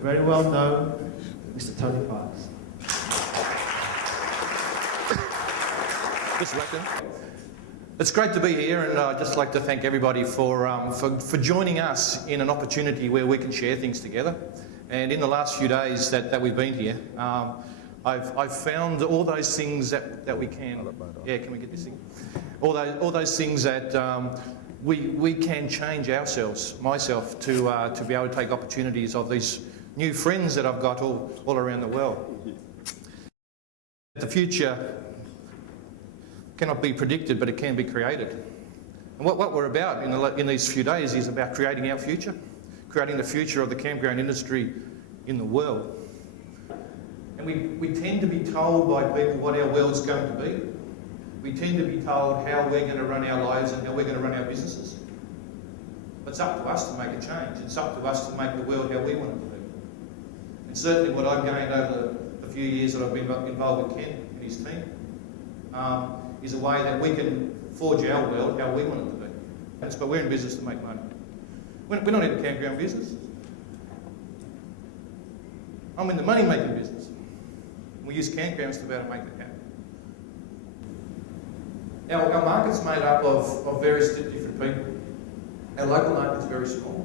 very well known Mr. Tony Parks. It's great to be here, and I'd just like to thank everybody for joining us in an opportunity where we can share things together. And in the last few days that we've been here, I've found all those things that we can. Yeah, can we get this thing? All those things that we can change ourselves, myself, to be able to take opportunities of these new friends that I've got all around the world. The future cannot be predicted, but it can be created. And what we're about in these few days is about creating our future, creating the future of the campground industry in the world. And we tend to be told by people what our world's going to be. We tend to be told how we're going to run our lives and how we're going to run our businesses. But it's up to us to make a change. It's up to us to make the world how we want it to be. And certainly what I've gained over the few years that I've been involved with Ken and his team is a way that we can forge our world how we want it to be. But we're in business to make money. We're not in the campground business. I'm in the money-making business. We use campgrounds to be able to make that happen. Our market's made up of various different people. Our local market's very small.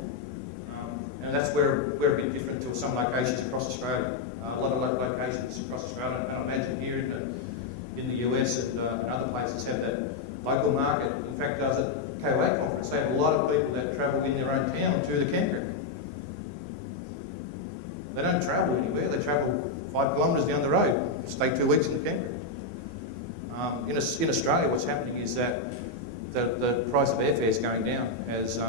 And that's where we're a bit different to some locations across Australia. A lot of locations across Australia, and I imagine here in the US and other places have that local market. In fact, at KOA conference, they have a lot of people that travel in their own town to the campground. They don't travel anywhere, they travel 5 kilometres down the road, stay 2 weeks in the campground. In Australia, what's happening is that the price of airfare is going down as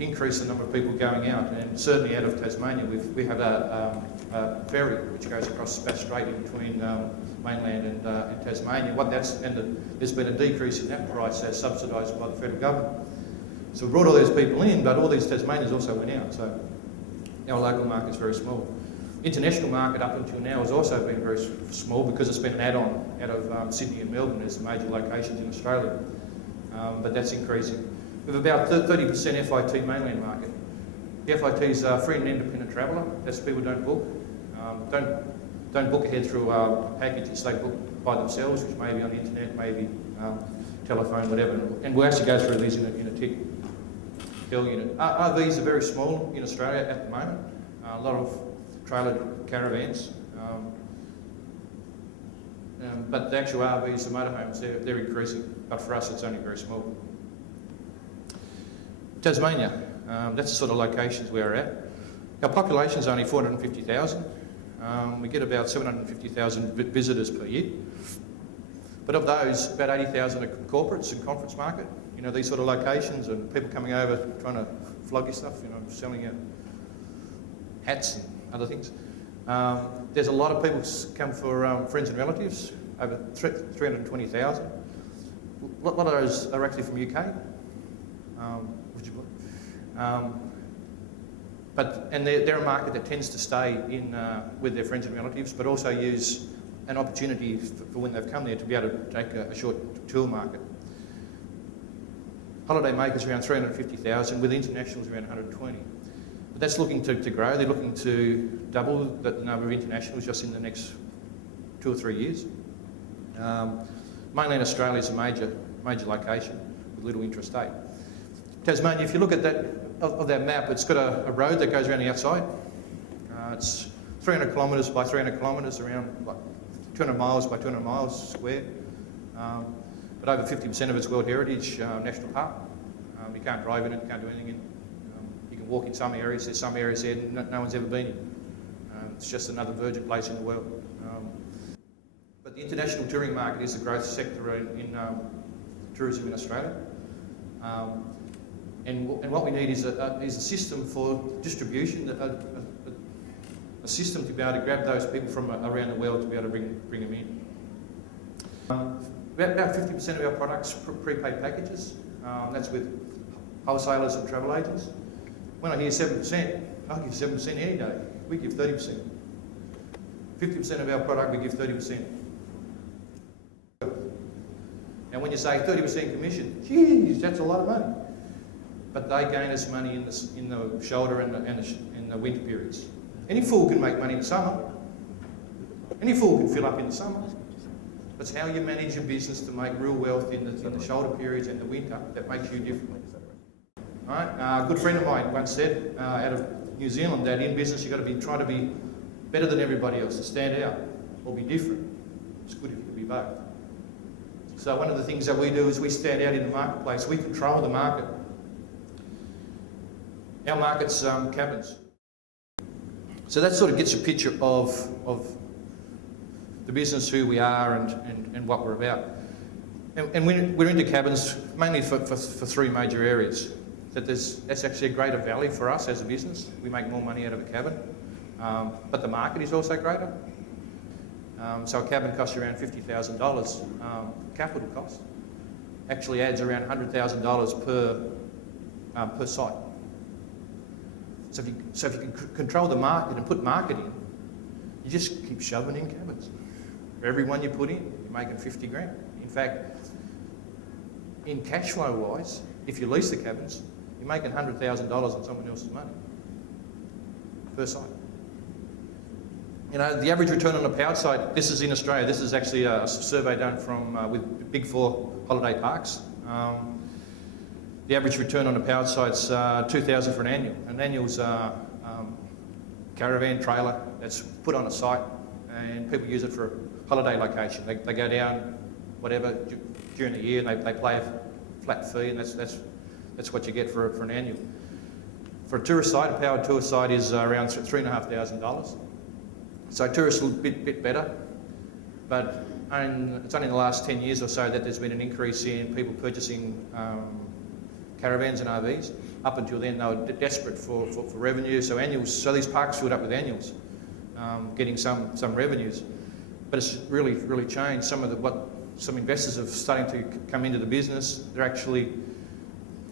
increase the number of people going out, and certainly out of Tasmania we have a ferry which goes across Bass Strait in between mainland and Tasmania. There's been a decrease in that price as subsidised by the federal government. So we brought all these people in, but all these Tasmanians also went out. So our local market's very small. International market up until now has also been very small because it's been an add-on out of Sydney and Melbourne as the major locations in Australia. But that's increasing. We have about 30% FIT mainland market. The FIT's free and independent traveller. That's people don't book. Don't book ahead through packages. They book by themselves, which may be on the internet, maybe telephone, whatever. And we'll actually go through these in a tick. Unit. RVs are very small in Australia at the moment. A lot of trailer caravans. But the actual RVs, the motorhomes, they're increasing. But for us, it's only very small. Tasmania, that's the sort of locations we're at. Our population is only 450,000. We get about 750,000 visitors per year. But of those, about 80,000 are corporates and conference market. You know, these sort of locations and people coming over trying to flog you stuff, you know, selling you hats and other things. There's a lot of people come for friends and relatives, over 320,000. A lot of those are actually from UK. And they're a market that tends to stay in with their friends and relatives, but also use an opportunity for when they've come there to be able to take a short tour market. Holiday makers around 350,000, with internationals around 120. But that's looking to grow. They're looking to double the number of internationals just in the next 2 or 3 years. Mainland Australia is a major location with little interstate. Tasmania, if you look at that map, it's got a road that goes around the outside. It's 300 kilometres by 300 kilometres, around like 200 miles by 200 miles square. But over 50% of it's World Heritage National Park. You can't drive in it, you can't do anything in it. You can walk in some areas, there's some areas there no one's ever been in. It's just another virgin place in the world. But the international touring market is the growth sector in tourism in Australia. And what we need is a system for distribution, a system to be able to grab those people from around the world to be able to bring them in. About 50% of our products prepaid packages. That's with wholesalers and travel agents. When I hear 7%, I'll give 7% any day. We give 30%. 50% of our product, we give 30%. Now when you say 30% commission, geez, that's a lot of money. But they gain us money in the shoulder and the winter periods. Any fool can make money in the summer. Any fool can fill up in the summer. It's how you manage your business to make real wealth in the shoulder periods and the winter that makes you different. Right? A good friend of mine once said, out of New Zealand, that in business you've got to be trying to be better than everybody else, to stand out or be different. It's good if you can be both. So one of the things that we do is we stand out in the marketplace. We control the market. Our market's cabins. So that sort of gets a picture of the business, who we are and what we're about. And we're into cabins mainly for three major areas. That's actually a greater value for us as a business. We make more money out of a cabin, but the market is also greater. So a cabin costs you around $50,000 capital cost. Actually adds around $100,000 per site. So if you can control the market and put market in, you just keep shoving in cabins. For every one you put in, you're making 50 grand. In fact, in cash flow wise, if you lease the cabins, you're making $100,000 on someone else's money per site. You know, the average return on a powered site, this is in Australia, this is actually a survey done from with Big Four holiday parks. The average return on a powered site's $2,000 for an annual. An annual's caravan trailer that's put on a site, and people use it for a holiday location. They go down, whatever, during the year, and they pay a flat fee, and that's what you get for an annual. For a tourist site, a powered tour site is around $3,500. So tourists are a bit better, but it's only in the last 10 years or so that there's been an increase in people purchasing caravans and RVs. Up until then, they were desperate for revenue, so these parks filled up with annuals, getting some revenues. But it's really changed. Some investors are starting to come into the business. They're actually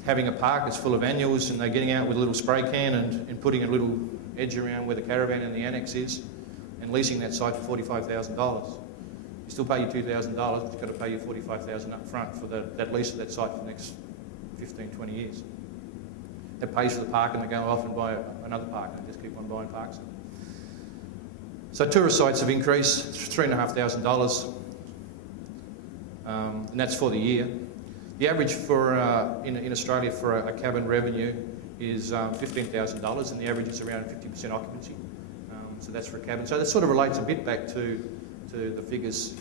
having a park that's full of annuals, and they're getting out with a little spray can and putting a little edge around where the caravan and the annex is, and leasing that site for $45,000. You still pay you $2,000, but you've got to pay you $45,000 up front for that lease of that site for the next 15, 20 years. That pays for the park, and they go off and buy another park, and just keep on buying parks. So tourist sites have increased $3,500, and that's for the year. The average for in Australia for a cabin revenue is $15,000, and the average is around 50% occupancy. So that's for a cabin. So that sort of relates a bit back to the figures